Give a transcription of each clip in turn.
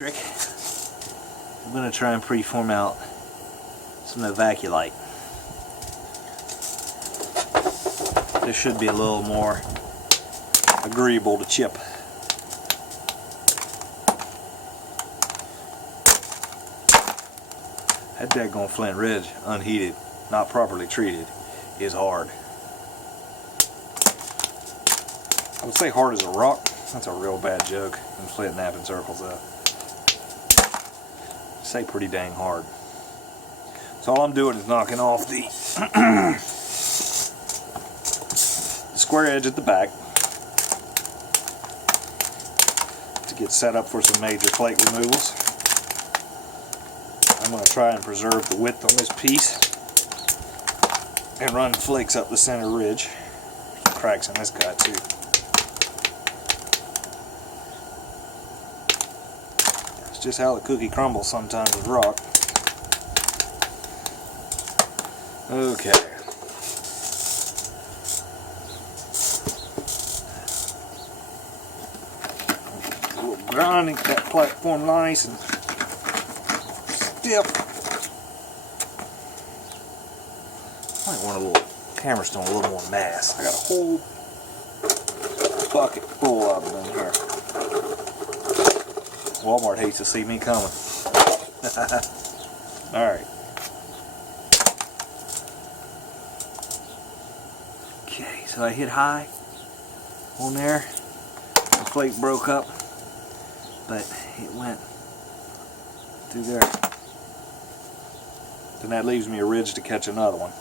trick. I'm going to try and preform out some Novaculite. This should be a little more agreeable to chip. That daggone flint ridge, unheated, not properly treated, is hard. I would say hard as a rock. That's a real bad joke. I'm flint napping circles up. Say pretty dang hard. So all I'm doing is knocking off the square edge at the back to get set up for some major flake removals. I'm going to try and preserve the width on this piece and run flakes up the center ridge. Cracks in this guy too. It's just how the cookie crumbles sometimes with rock. Okay. A little grinding, get that platform nice and stiff. I might want a little Hammerstone, a little more mass. I got a whole bucket full of them in here. Walmart hates to see me coming. Alright. Okay, so I hit high on there. The flake broke up, but it went through there. Then that leaves me a ridge to catch another one.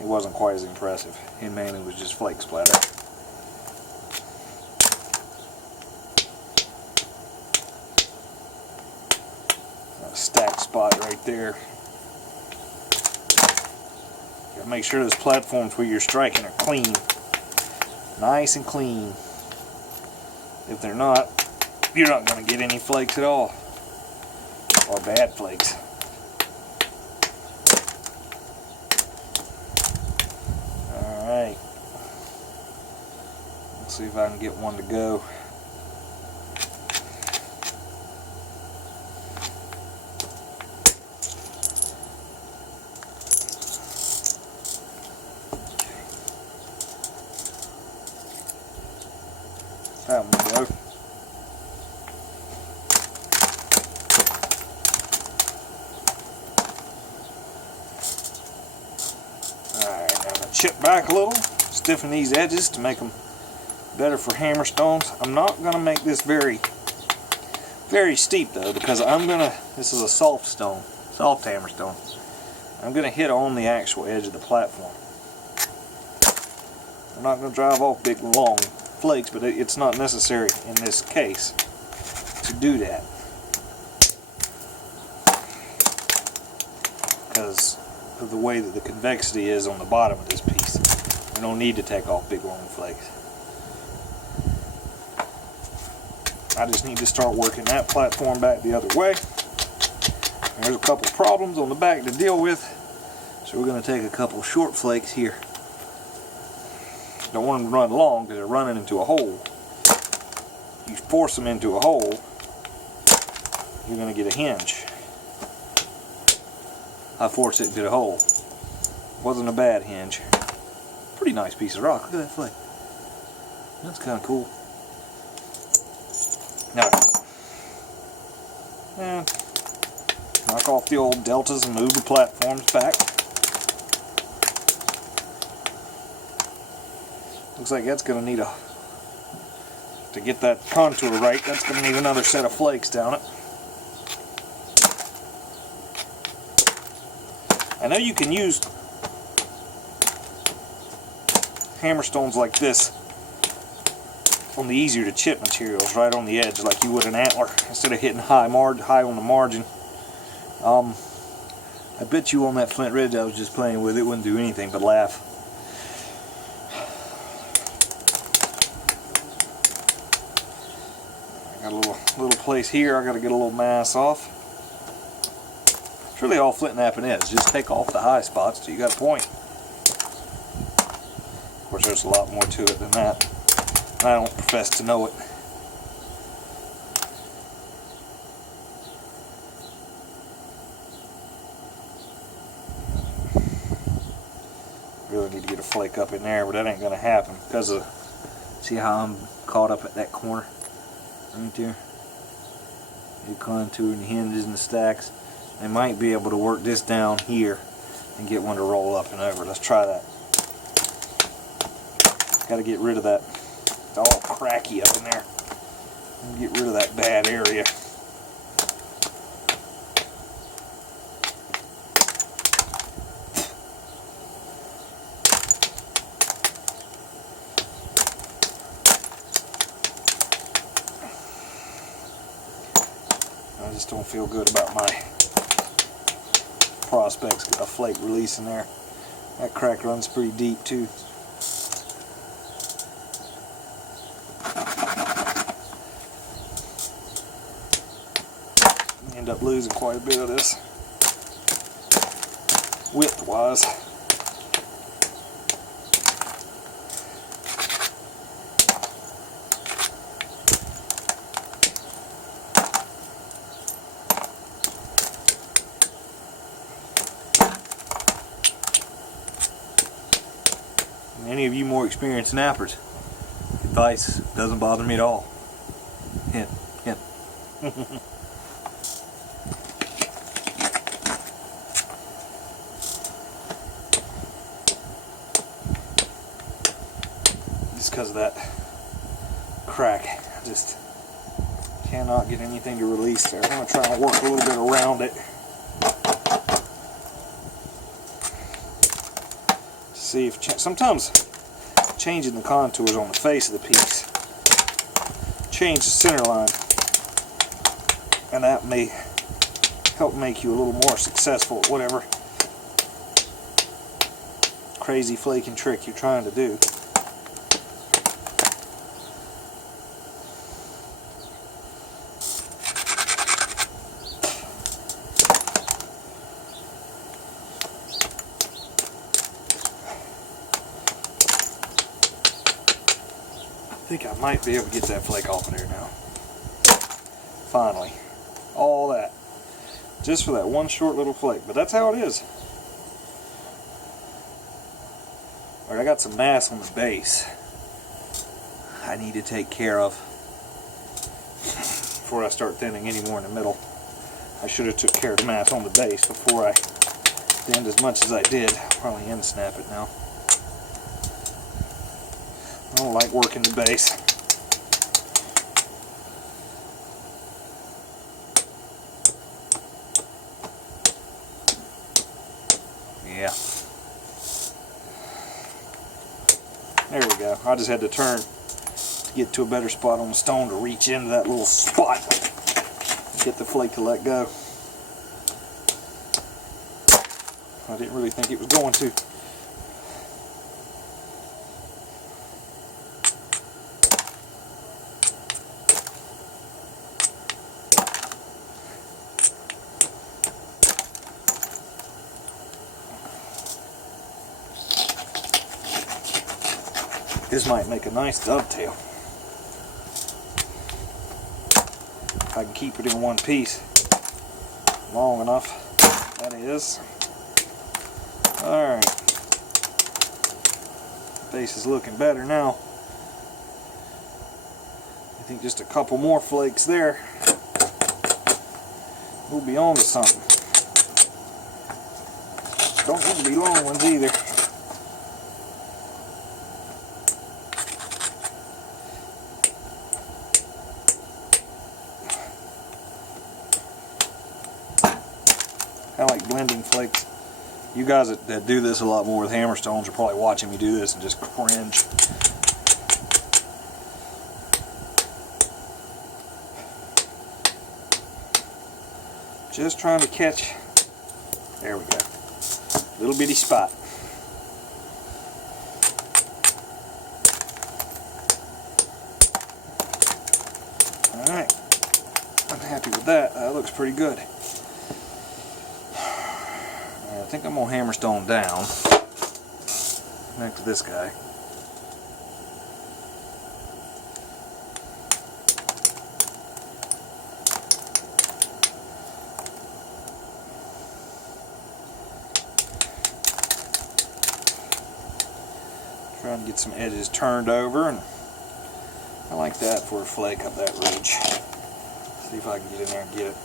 It wasn't quite as impressive. It mainly was just flake splatter. A stack spot right there. You gotta make sure those platforms where you're striking are clean. Nice and clean. If they're not, you're not gonna get any flakes at all. Or bad flakes. Alright. Let's see if I can get one to go. That one will go. Alright, now I'm going to chip back a little, stiffen these edges to make them better for hammerstones. I'm not going to make this very steep though, because this is a soft stone, soft hammerstone. I'm going to hit on the actual edge of the platform. I'm not going to drive off big long flakes, but it's not necessary in this case to do that, because of the way that the convexity is on the bottom of this piece. We don't need to take off big long flakes. I just need to start working that platform back the other way. There's a couple problems on the back to deal with, so we're going to take a couple short flakes here. Don't want them to run long because they're running into a hole. You force them into a hole, you're going to get a hinge. I forced it into the hole. Wasn't a bad hinge. Pretty nice piece of rock. Look at that flake. That's kind of cool. Now, knock off the old deltas and move the platforms back. Looks like that's going to need to get that contour right, that's going to need another set of flakes down it. I know you can use hammerstones like this on the easier to chip materials, right on the edge like you would an antler, instead of hitting high on the margin. I bet you on that flint ridge I was just playing with, it wouldn't do anything but laugh. Got a little place here I got to get a little mass off. It's really all flint napping is. Just take off the high spots till you got a point. Of course, there's a lot more to it than that. I don't profess to know it. need to get a flake up in there, but that ain't gonna happen because of, see how I'm caught up at that corner right there? The contour and the hinges and the stacks. I might be able to work this down here and get one to roll up and over. Let's try that. Got to get rid of that. It's all cracky up in there. Get rid of that bad area. I just don't feel good about my prospects. Got a flake release in there. That crack runs pretty deep too. End up losing quite a bit of this width wise. Any of you more experienced snappers, advice doesn't bother me at all. Hint, hint. Just because of that crack, I just cannot get anything to release there. I'm going to try and work a little bit around it. See if sometimes changing the contours on the face of the piece change the center line, and that may help make you a little more successful at whatever crazy flaking trick you're trying to do. I think I might be able to get that flake off of there now. Finally. All that. Just for that one short little flake. But that's how it is. Alright, I got some mass on the base I need to take care of before I start thinning any more in the middle. I should have took care of the mass on the base before I thinned as much as I did. I'll probably end snap it now. I don't like working the base. Yeah. There we go. I just had to turn to get to a better spot on the stone to reach into that little spot. Get the flake to let go. I didn't really think it was going to. This might make a nice dovetail. If I can keep it in one piece long enough, that is. Alright. Base is looking better now. I think just a couple more flakes there. We'll be on to something. Don't need to be long ones either. I like blending flakes. You guys that do this a lot more with Hammerstones are probably watching me do this and just cringe. Just trying to catch, there we go, little bitty spot. Alright, I'm happy with that. That looks pretty good. I think I'm going to Hammerstone down next to this guy. trying to get some edges turned over, and I like that for a flake up that ridge. See if I can get in there and get it.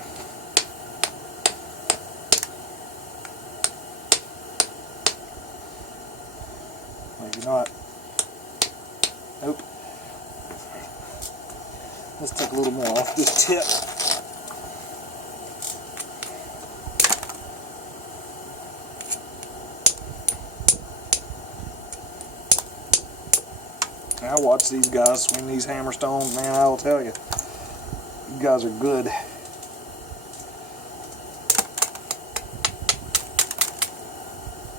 Maybe not. Nope. Let's take a little more off this tip. I watch these guys swing these Hammerstones, man, I will tell you. You guys are good. The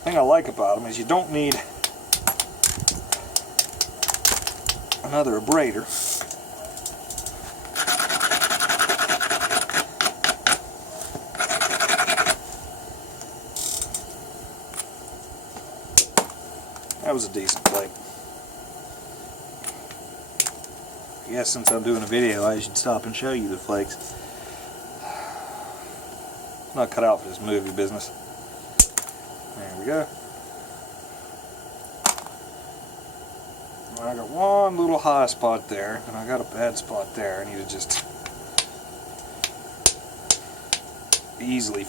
thing I like about them is you don't need another abrader. That was a decent flake. I guess since I'm doing a video, I should stop and show you the flakes. I'm not cut out for this movie business. There we go. I got one little high spot there, and I got a bad spot there. I need to just easily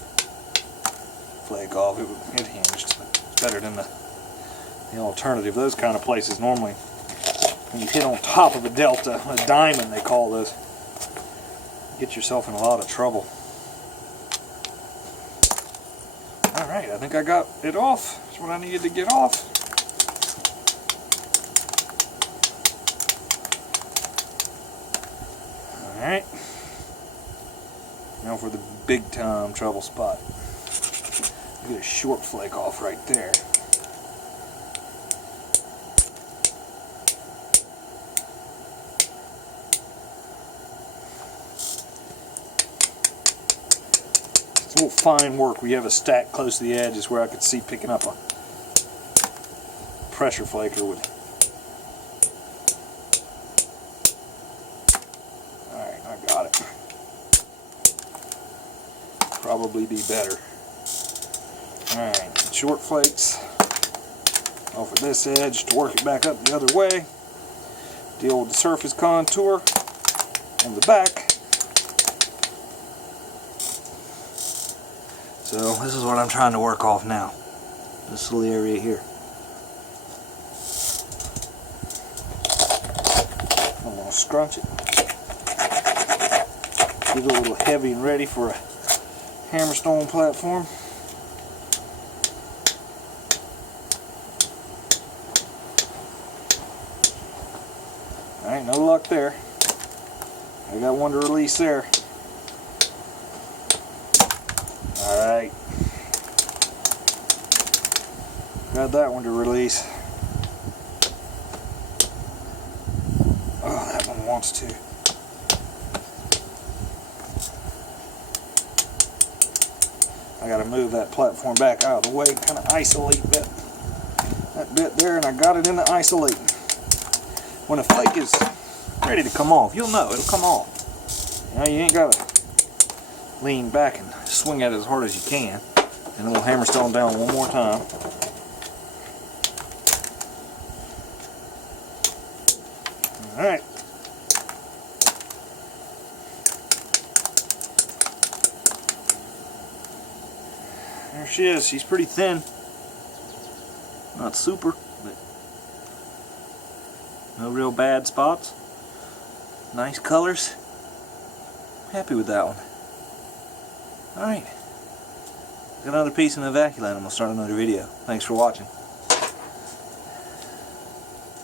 flake off. It hinged. It's better than the alternative. Those kind of places normally, when you hit on top of a delta, a diamond they call those, you get yourself in a lot of trouble. Alright, I think I got it off. That's what I needed to get off. Alright. Now for the big time trouble spot. Get a short flake off right there. It's a little fine work where you have a stack close to the edge is where I could see picking up a pressure flaker would. Alright, I got it. Probably be better. Alright, short flakes off of this edge to work it back up the other way. Deal with the surface contour on the back. So this is what I'm trying to work off now. This little area here. I'm going to scrunch it. Get it a little heavy and ready for a Hammerstone platform. Alright, no luck there. I got one to release there. Alright. Got that one to release. Oh, that one wants to. I gotta move that platform back out of the way, kind of isolate that bit there, and I got it in the isolating. When a flake is ready to come off, you'll know it'll come off. You know, you ain't gotta lean back and swing at it as hard as you can. And then we'll Hammerstone down one more time. Alright. There she is. She's pretty thin. Not super, but no real bad spots. Nice colors. Happy with that one. Alright. Got another piece in the Novaculite. I'm going to start another video. Thanks for watching.